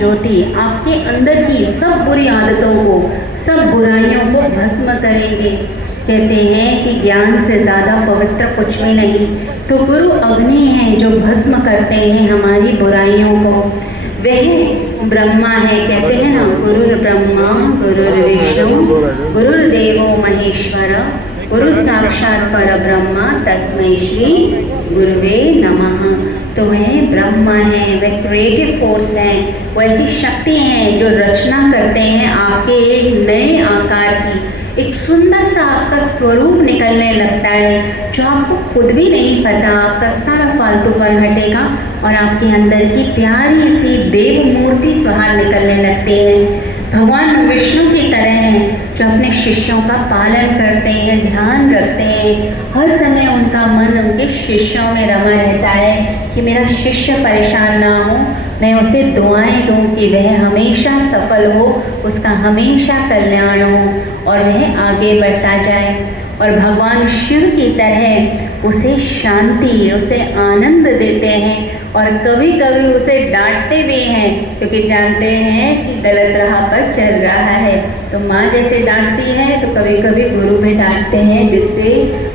ज्योति आपके अंदर की सब बुरी आदतों को, सब बुराइयों को भस्म करेंगे। कहते हैं कि ज्ञान से ज़्यादा पवित्र कुछ भी नहीं। तो गुरु अग्नि हैं जो भस्म करते हैं हमारी बुराइयों को। वह ब्रह्मा है, कहते हैं ना, गुरुर ब्रह्मा गुरुर्विष्णु गुरुर्देवो महेश्वर गुरु साक्षात परब्रह्मा तस्मै श्री गुरुवे नमः। तो वह ब्रह्मा है, वह क्रिएटिव फोर्स है, वो ऐसी शक्ति हैं जो रचना करते हैं आपके एक नए आकार की, एक सुंदर सा आपका स्वरूप निकलने लगता है जो आपको खुद भी नहीं पता। आपका सारा फालतू पन हटेगा और आपके अंदर की प्यारी सी देव मूर्ति बाहर निकलने लगती है। भगवान विष्णु की तरह हैं जो अपने शिष्यों का पालन करते हैं, ध्यान रखते हैं, हर समय उनका मन उनके शिष्यों में रमा रहता है कि मेरा शिष्य परेशान ना हो, मैं उसे दुआएं दूं कि वह हमेशा सफल हो, उसका हमेशा कल्याण हो और वह आगे बढ़ता जाए। और भगवान शिव की तरह उसे शांति, उसे आनंद देते हैं और कभी कभी उसे डांटते भी हैं क्योंकि जानते हैं कि गलत राह पर चल रहा है। तो माँ जैसे डांटती है तो कभी कभी गुरु भी डांटते हैं जिससे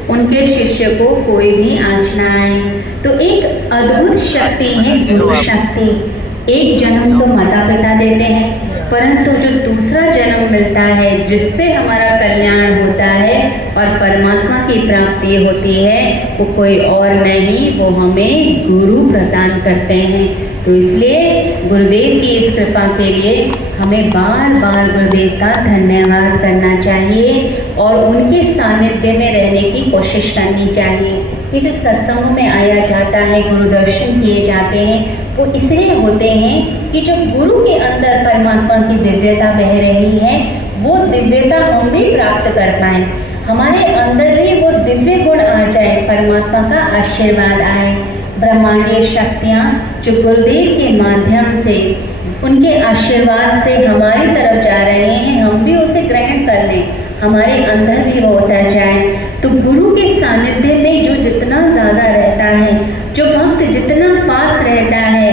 उनके शिष्य को कोई भी आँच ना आए। तो एक अद्भुत शक्ति है गुरु शक्ति। एक जन्म तो माता पिता देते हैं, परंतु जो दूसरा जन्म मिलता है जिससे हमारा कल्याण होता है और परमात्मा की प्राप्ति होती है, वो कोई और नहीं, वो हमें गुरु प्रदान करते हैं। तो इसलिए गुरुदेव की इस कृपा के लिए हमें बार बार गुरुदेव का धन्यवाद करना चाहिए और उनके सानिध्य में रहने की कोशिश करनी चाहिए। ये जो सत्संग में आया जाता है, गुरु दर्शन किए जाते हैं, वो इसलिए होते हैं कि जो गुरु के अंदर परमात्मा की दिव्यता बह रही है, वो दिव्यता हम भी प्राप्त कर पाए, हमारे अंदर भी वो दिव्य गुण आ जाए, परमात्मा का आशीर्वाद आए। ब्रह्मांडीय शक्तियाँ जो गुरुदेव के माध्यम से, उनके आशीर्वाद से हमारी तरफ जा रहे हैं, हम भी उसे ग्रहण कर लें, हमारे अंदर भी वो उतर जाए। तो गुरु के सानिध्य में जो जितना ज़्यादा रहता है, जो भक्त जितना पास रहता है,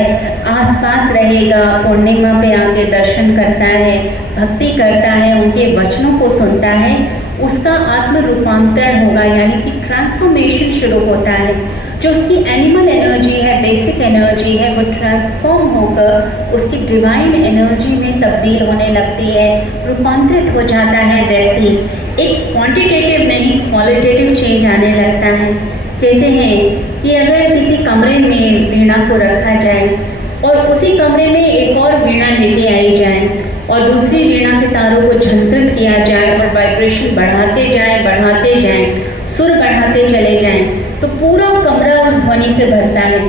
आसपास रहेगा, पूर्णिमा पे आके दर्शन करता है, भक्ति करता है, उनके वचनों को सुनता है, उसका आत्म रूपांतरण होगा, यानी कि ट्रांसफॉर्मेशन शुरू होता है। जो उसकी एनिमल एनर्जी है, बेसिक एनर्जी है, वो ट्रांसफॉर्म होकर उसकी डिवाइन एनर्जी में तब्दील होने लगती है, रूपांतरित हो जाता है व्यक्ति। एक क्वांटिटेटिव नहीं, क्वालिटेटिव चेंज आने लगता है। कहते हैं कि अगर किसी कमरे में वीणा को रखा जाए और उसी कमरे में एक और वीणा लेके आई जाए और दूसरी वीणा के तारों को झंकृत किया जाए और वाइब्रेशन बढ़ाते जाएं, सुर बढ़ाते चले जाएं, तो पूरा कमरा उस ध्वनि से भरता है।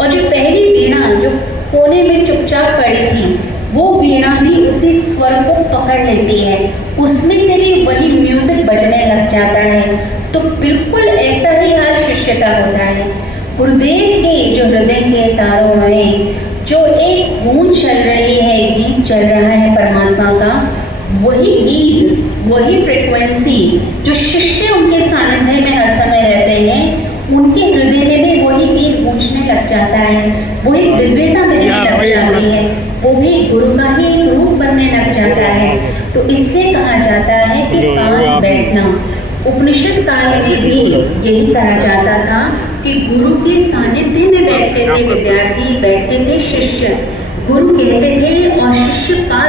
और जो पहली वीणा जो कोने में चुपचाप पड़ी थी, वो वीणा भी उसी स्वर को पकड़ लेती है, उसमें से भी वही म्यूजिक बजने लग जाता है। तो बिल्कुल ऐसा ही हाल शिष्य का होता है। गुरुदेव के जो हृदय के तारों में जो एक गूंज चल रही है, गीत चल रहा है परमात्मा का, वही गीत, वही फ्रिक्वेंसी जो शिष्य उनके सानिध्य में हर समय रहते हैं, उनके हृदय में भी वही गीत गूंजने लग जाता है, वही दिव्यता मिलने लग जाती है, वो भी गुरु का ही रूप बनने लग जाता है। तो इसलिए कहा जाता है कि पास बैठना, उपनिषद काल में भी यही कहा जाता था कि गुरु के सानिध्य में बैठते थे विद्यार्थी, बैठते थे शिष्य, गुरु कहते थे और शिष्य